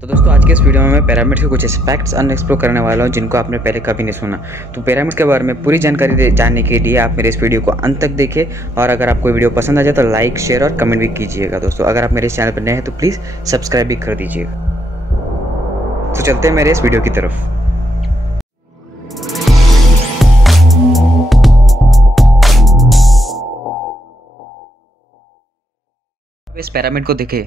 तो दोस्तों आज के इस वीडियो में मैं पिरामिड के कुछ फैक्ट्स अनएक्सप्लोर करने वाला हूं जिनको आपने पहले कभी नहीं सुना। तो पिरामिड के बारे में पूरी जानकारी जानने के लिए आप मेरे इस वीडियो को अंत तक देखें और अगर आपको वीडियो पसंद आ जाए तो लाइक, शेयर और कमेंट भी कीजिएगा। दोस्तों अगर आप मेरे इस चैनल पर नए हैं तो प्लीज़ सब्सक्राइब भी कर दीजिएगा। तो चलते हैं मेरे इस वीडियो की तरफ। इस पिरामिड को देखें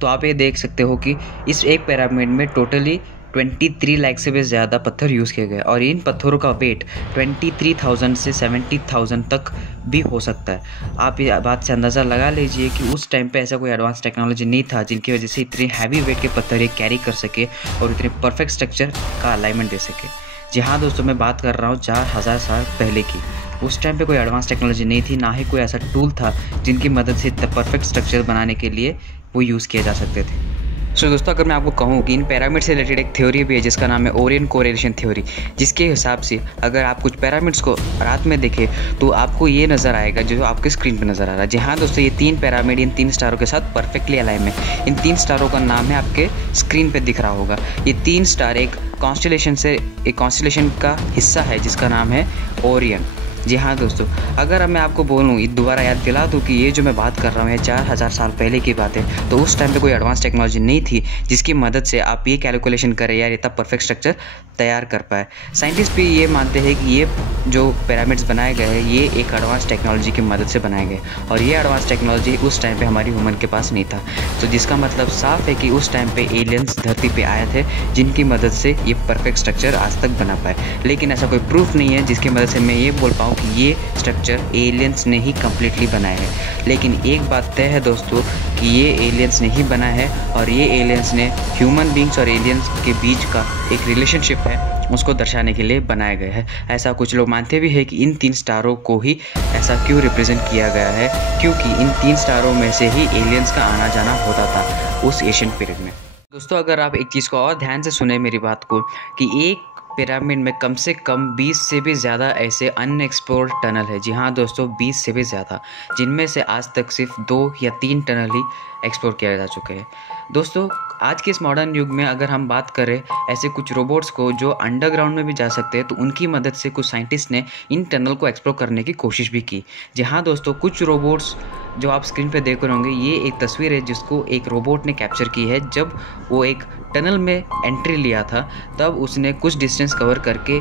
तो आप ये देख सकते हो कि इस एक पिरामिड में टोटली 23 लाख से भी ज़्यादा पत्थर यूज़ किए गए और इन पत्थरों का वेट 23,000 से 70,000 तक भी हो सकता है। आप ये बात से अंदाज़ा लगा लीजिए कि उस टाइम पे ऐसा कोई एडवांस टेक्नोलॉजी नहीं था जिनकी वजह से इतने हैवी वेट के पत्थर ये कैरी कर सके और इतने परफेक्ट स्ट्रक्चर का अलाइनमेंट दे सके। जी हाँ दोस्तों, मैं बात कर रहा हूँ 4000 साल पहले की। उस टाइम पे कोई एडवांस टेक्नोलॉजी नहीं थी, ना ही कोई ऐसा टूल था जिनकी मदद से इतना परफेक्ट स्ट्रक्चर बनाने के लिए वो यूज़ किए जा सकते थे। सो दोस्तों अगर मैं आपको कहूँ कि इन पिरामिड से रिलेटेड एक थ्योरी भी है जिसका नाम है ओरियन कोरिलेशन थ्योरी, जिसके हिसाब से अगर आप कुछ पिरामिड्स को रात में देखें तो आपको ये नज़र आएगा जो आपके स्क्रीन पे नज़र आ रहा है। जी हाँ दोस्तों, ये 3 पिरामिड इन 3 स्टारों के साथ परफेक्टली अलाइन है। इन 3 स्टारों का नाम है आपके स्क्रीन पर दिख रहा होगा। ये 3 स्टार एक कॉन्स्टेलेशन का हिस्सा है जिसका नाम है ओरियन। जी हाँ दोस्तों, अगर मैं आपको बोलूँ दोबारा याद दिला दूँ कि ये जो मैं बात कर रहा हूँ ये 4000 साल पहले की बात है, तो उस टाइम पे कोई एडवांस टेक्नोलॉजी नहीं थी जिसकी मदद से आप ये कैलकुलेशन करें यार इतना परफेक्ट स्ट्रक्चर तैयार कर पाए। साइंटिस्ट भी ये मानते हैं कि ये जो पिरामिड्स बनाए गए हैं ये एक एडवांस टेक्नोलॉजी की मदद से बनाए गए और ये एडवांस टेक्नोलॉजी उस टाइम पर हमारी ह्यूमन के पास नहीं था। तो जिसका मतलब साफ है कि उस टाइम पर एलियंस धरती पर आए थे जिनकी मदद से ये परफेक्ट स्ट्रक्चर आज तक बना पाए। लेकिन ऐसा कोई प्रूफ नहीं है जिसकी मदद से मैं ये बोल पाऊँ कि ये स्ट्रक्चर एलियंस ने ही कम्प्लीटली बनाया है। लेकिन एक बात तय है दोस्तों कि ये एलियंस ने ही बनाया है और ये एलियंस ने ह्यूमन बींग्स और एलियंस के बीच का एक रिलेशनशिप है उसको दर्शाने के लिए बनाया गया है। ऐसा कुछ लोग मानते भी हैं कि इन 3 स्टारों को ही ऐसा क्यों रिप्रेजेंट किया गया है, क्योंकि इन 3 स्टारों में से ही एलियंस का आना जाना होता था उस एशियन पीरियड में। दोस्तों अगर आप एक चीज़ को और ध्यान से सुने मेरी बात को कि एक पिरामिड में कम से कम 20 से भी ज़्यादा ऐसे अनएक्सप्लोर्ड टनल है। जी हाँ दोस्तों, 20 से भी ज़्यादा, जिनमें से आज तक सिर्फ 2 या 3 टनल ही एक्सप्लोर किया जा चुके हैं। दोस्तों आज के इस मॉडर्न युग में अगर हम बात करें ऐसे कुछ रोबोट्स को जो अंडरग्राउंड में भी जा सकते हैं, तो उनकी मदद से कुछ साइंटिस्ट ने इन टनल को एक्सप्लोर करने की कोशिश भी की। जी हाँ दोस्तों, कुछ रोबोट्स जो आप स्क्रीन पे देख रहे होंगे ये एक तस्वीर है जिसको एक रोबोट ने कैप्चर की है। जब वो एक टनल में एंट्री लिया था तब उसने कुछ डिस्टेंस कवर करके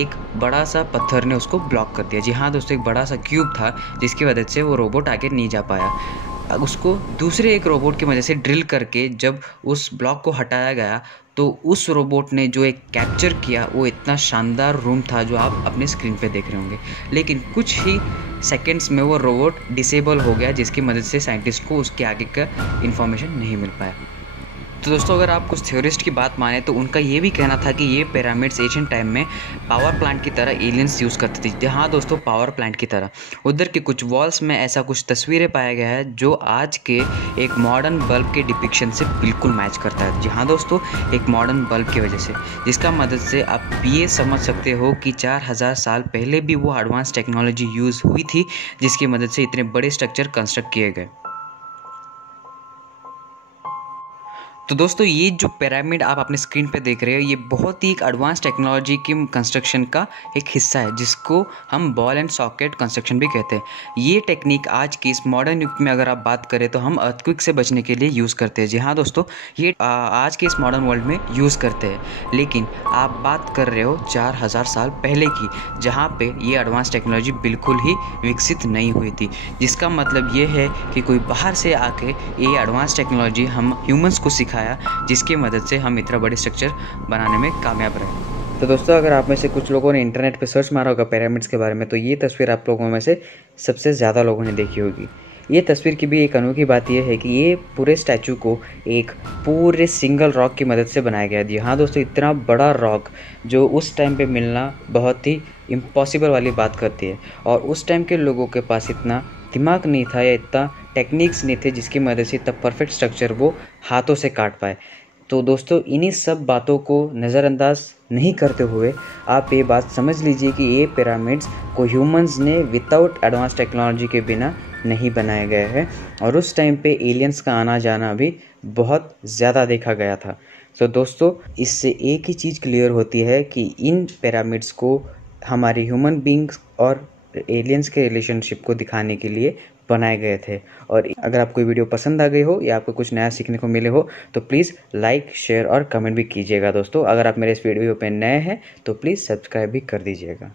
एक बड़ा सा पत्थर ने उसको ब्लॉक कर दिया। जी हाँ दोस्तों, एक बड़ा सा क्यूब था जिसकी वजह से वो रोबोट आगे नहीं जा पाया। उसको दूसरे एक रोबोट की मदद से ड्रिल करके जब उस ब्लॉक को हटाया गया तो उस रोबोट ने जो एक कैप्चर किया वो इतना शानदार रूम था जो आप अपने स्क्रीन पे देख रहे होंगे। लेकिन कुछ ही सेकंड्स में वो रोबोट डिसेबल हो गया जिसकी मदद से साइंटिस्ट को उसके आगे का इन्फॉर्मेशन नहीं मिल पाया। तो दोस्तों अगर आप कुछ थ्योरिस्ट की बात माने तो उनका ये भी कहना था कि ये पिरामिड्स एशियन टाइम में पावर प्लांट की तरह एलियंस यूज़ करते थे। हाँ दोस्तों, पावर प्लांट की तरह उधर के कुछ वॉल्स में ऐसा कुछ तस्वीरें पाया गया है जो आज के एक मॉडर्न बल्ब के डिपिक्शन से बिल्कुल मैच करता है। जी हाँ दोस्तों, एक मॉडर्न बल्ब की वजह से, जिसका मदद से आप ये समझ सकते हो कि 4000 साल पहले भी वो एडवांस टेक्नोलॉजी यूज़ हुई थी जिसकी मदद से इतने बड़े स्ट्रक्चर कंस्ट्रक्ट किए गए। तो दोस्तों ये जो पिरामिड आप अपने स्क्रीन पे देख रहे हो ये बहुत ही एक एडवांस टेक्नोलॉजी की कंस्ट्रक्शन का एक हिस्सा है जिसको हम बॉल एंड सॉकेट कंस्ट्रक्शन भी कहते हैं। ये टेक्निक आज की इस मॉडर्न युग में अगर आप बात करें तो हम अर्थक्वेक से बचने के लिए यूज़ करते हैं। जी हाँ दोस्तों, ये आज के इस मॉडर्न वर्ल्ड में यूज़ करते हैं। लेकिन आप बात कर रहे हो 4000 साल पहले की, जहाँ पे ये एडवांस टेक्नोलॉजी बिल्कुल ही विकसित नहीं हुई थी। जिसका मतलब ये है कि कोई बाहर से आके ये एडवांस टेक्नोलॉजी हम ह्यूमंस को सिखाया जिसकी मदद से हम इतना बड़े स्ट्रक्चर बनाने में कामयाब रहे। तो दोस्तों अगर आप में से कुछ लोगों ने इंटरनेट पे सर्च मारा होगा पिरामिड्स के बारे में तो ये तस्वीर आप लोगों में से सबसे ज़्यादा लोगों ने देखी होगी। ये तस्वीर की भी एक अनोखी बात यह है कि ये पूरे स्टैचू को एक पूरे सिंगल रॉक की मदद से बनाया गया है। जी हाँ दोस्तों, इतना बड़ा रॉक जो उस टाइम पे मिलना बहुत ही इम्पॉसिबल वाली बात करती है और उस टाइम के लोगों के पास इतना दिमाग नहीं था या इतना टेक्निक्स नहीं थे जिसकी मदद से इतना परफेक्ट स्ट्रक्चर वो हाथों से काट पाए। तो दोस्तों इन्हीं सब बातों को नज़रअंदाज नहीं करते हुए आप ये बात समझ लीजिए कि ये पिरामिड्स को ह्यूमंस ने विदाउट एडवांस टेक्नोलॉजी के बिना नहीं बनाए गए हैं और उस टाइम पे एलियंस का आना जाना भी बहुत ज़्यादा देखा गया था। सो दोस्तों, इससे एक ही चीज़ क्लियर होती है कि इन पिरामिड्स को हमारे ह्यूमन बींग्स और एलियंस के रिलेशनशिप को दिखाने के लिए बनाए गए थे। और अगर आपको वीडियो पसंद आ गई हो या आपको कुछ नया सीखने को मिले हो तो प्लीज़ लाइक, शेयर और कमेंट भी कीजिएगा दोस्तों। अगर आप मेरे इस वीडियो पे नए हैं तो प्लीज़ सब्सक्राइब भी कर दीजिएगा।